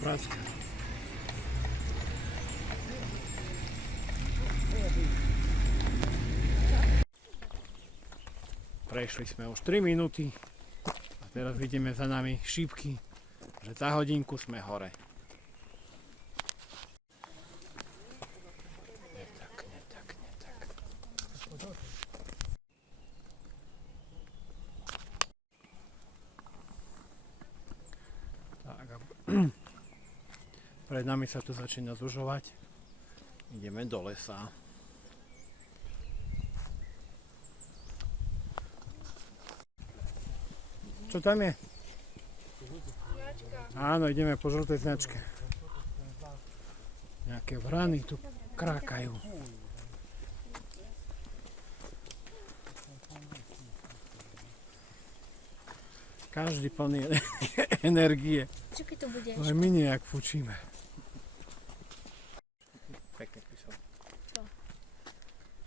Prácka. Prešli sme už 3 minúty a teraz vidíme za nami šípky, že za hodinku sme hore. Nie tak. Tak, pred nami sa tu začína zužovať. Ideme do lesa. Čo tam je? Značka. Áno, ideme po žltej značke. Nejaké vrany tu krákajú. Každý plný energie. Čo keď to bude? Ale my nejak fučíme. Pekne písal. Čo?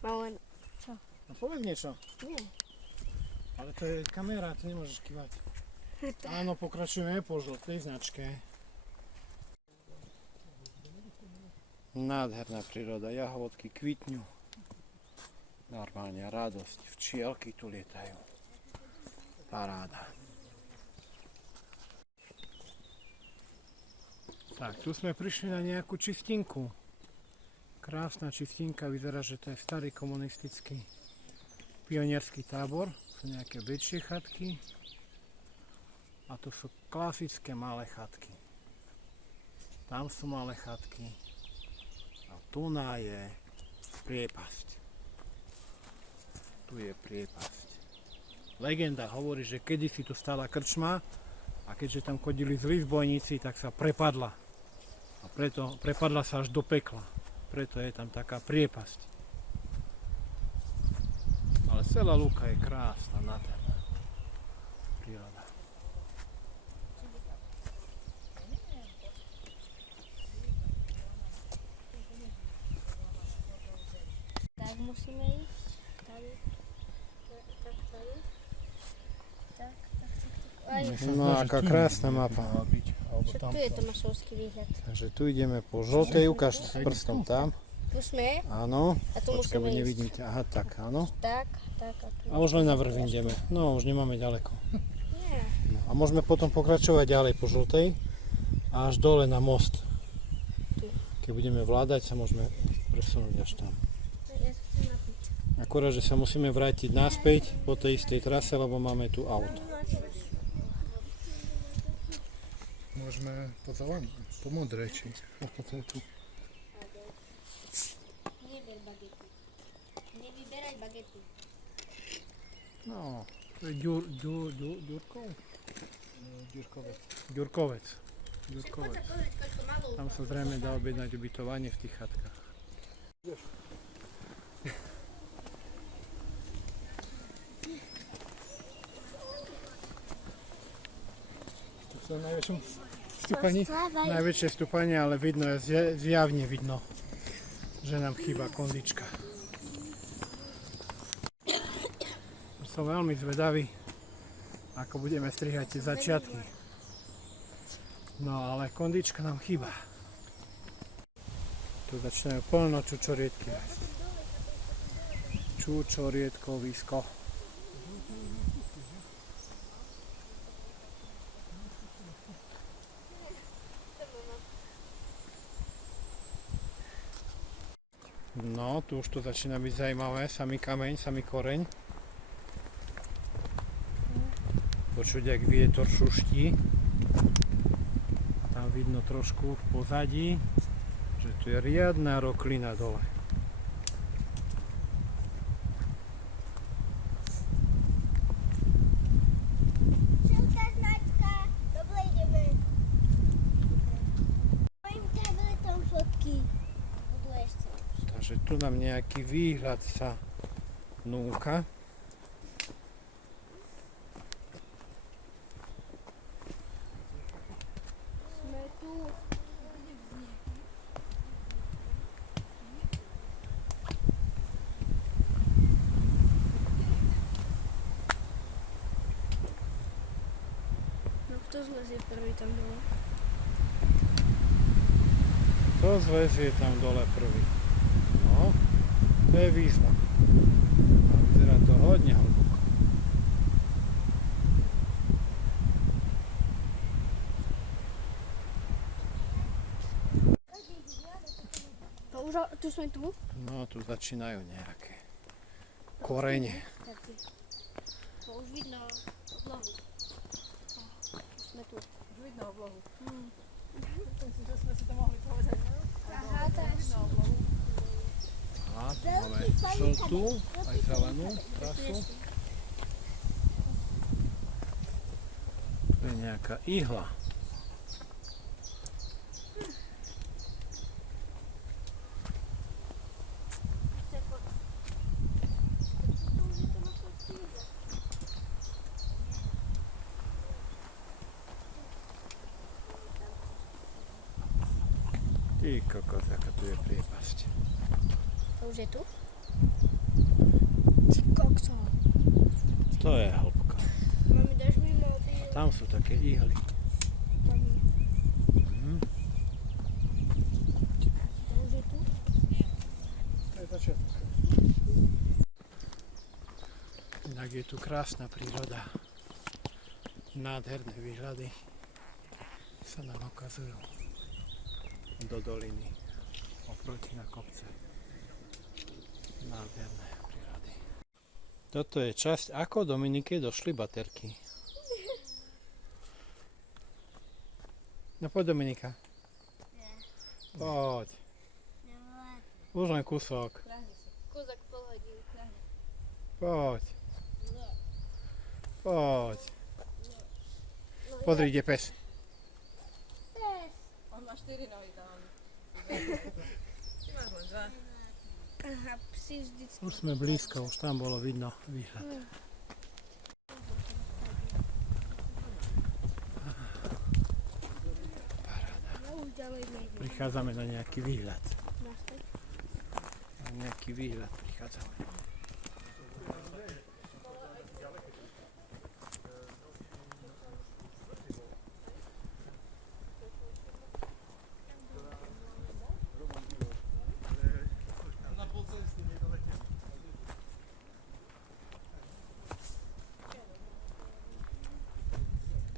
Mám len... Čo? No povedz niečo. Nie. Ale to je kamera, ty nemôžeš kývať. Áno, pokračujeme po žltej značke. Nádherná príroda, jahodky kvitňu. Normálne radosť, včielky tu lietajú. Paráda. Tak, tu sme prišli na nejakú čistinku. Krásna čistinka, vyzerá, že to je starý komunistický pionierský tábor. Sú nejaké väčšie chatky a tu sú klasické malé chatky. Tam sú malé chatky a tu je priepasť. Tu je priepasť. Legenda hovorí, že kedysi tu stála krčma a keďže tam chodili zlí zbojníci, tak sa prepadla. A preto prepadla sa až do pekla. Preto je tam taká priepasť. Ale celá lúka je krásna, nádherná príroda. Tak musíme ísť. Tady. Tak tady. Tak. Aj, No aká krásna mapa. však tu je Tomášovský výhľad. Takže tu ideme po žltej, ukáž s prstom tam. Tu sme. Áno. A tu Počkaj, bo musíme ísť. nevidíte. Aha, tak, áno. Tak a tu. A už len na vrch ideme. No, už nemáme ďaleko. Nie. No, a môžeme potom pokračovať ďalej po žltej a až dole na most. Keď budeme vládať, sa môžeme presunúť až tam. Ja sa chcem napiť. Akorát, že sa musíme vrátiť naspäť po tej istej trase, lebo máme tu auto. Môžeme po zelenej, po modrej, či ako to je tu. Neber bagety. Nevyberaj bagety. No, to je Ďurkov? Ďurkovec. Ďurkovec. Poď sa pozrieť, koľko malú. Tam sa zrejme dá objednať ubytovanie v tých chatkách. Tu sú na najväčšom stúpaní. Najväčšie stúpanie, ale vidno, zjavne vidno, že nám chýba kondička. Som veľmi zvedavý, ako budeme strihať tie začiatky. No ale kondička nám chýba. Tu začínajú plno čučoriedky. Čučoriedkovisko. No, tu už to začína byť zaujímavé. Samý kameň, samý koreň. Počuť, jak vietor šuští. Tam vidno trošku v pozadí, že tu je riadna roklina dole. Žltá značka. Dobre, ideme. Mojím tabletom fotky. Budú ešte lepšie. Takže tu nám nejaký výhľad sa núka. Sme tu. No kto zlezie prvý tam dole? Kto zlezie tam dole prvý? No, to je výzva. A vyzerá to hodne hlboko. To už, tu sme tu? No, tu začínajú nejaké korene. Taký. To už vidno oblohu. Už sme tu. Už vidno oblohu. Myslím si, že sme si to mohli povedať. Aha, to je A tu máme žltú, aj zelenú trasu. Tu je nejaká ihla. Ty kokos, aká tu je priepasť. To už je tu? Ty kokso. To je hĺbka. Mami, dáš mi mobil? Tam sú také ihly. Mami, Mhm. to už je tu? To je začiatok. Inak je tu krásna príroda. Nádherné výhľady sa nám ukazujú do doliny, oproti na kopce. Nádherné prírody. Toto je časť, ako Dominike došli baterky. No poď Dominika. Poď. Už len kúsok. Kozak pohodí. Poď. Poď. Pozri, ide pes. On má 4 nohy tam. Ty máš len 2. Aha, psi vždycky. Už sme blízko, už tam bolo vidno výhľad. No už ďalej nejde. Prichádzame na nejaký výhľad. Naspäť. Na nejaký výhľad prichádzame.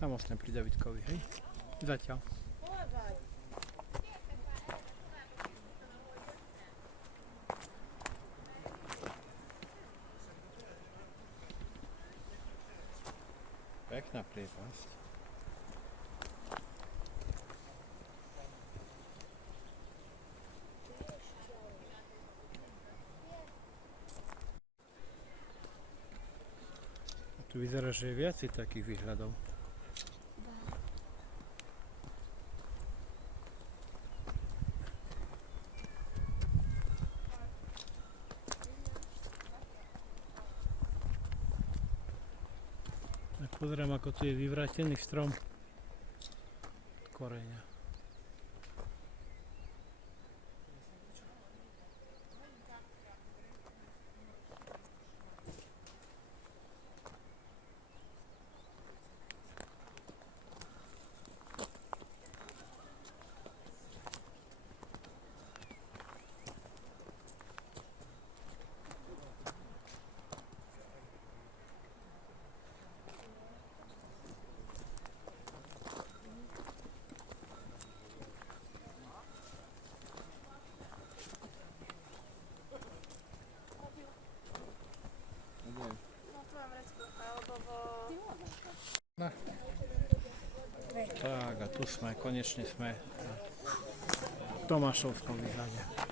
Tam ostanem pri Davidkovi, hej? Zatiaľ. Pekná priepasť. A tu vyzerá, že je viacej takých výhľadov. Tak pozriem, ako tu je vyvrátený strom od koreňa. Tak a tu sme, konečne sme v Tomášovskom výhľade.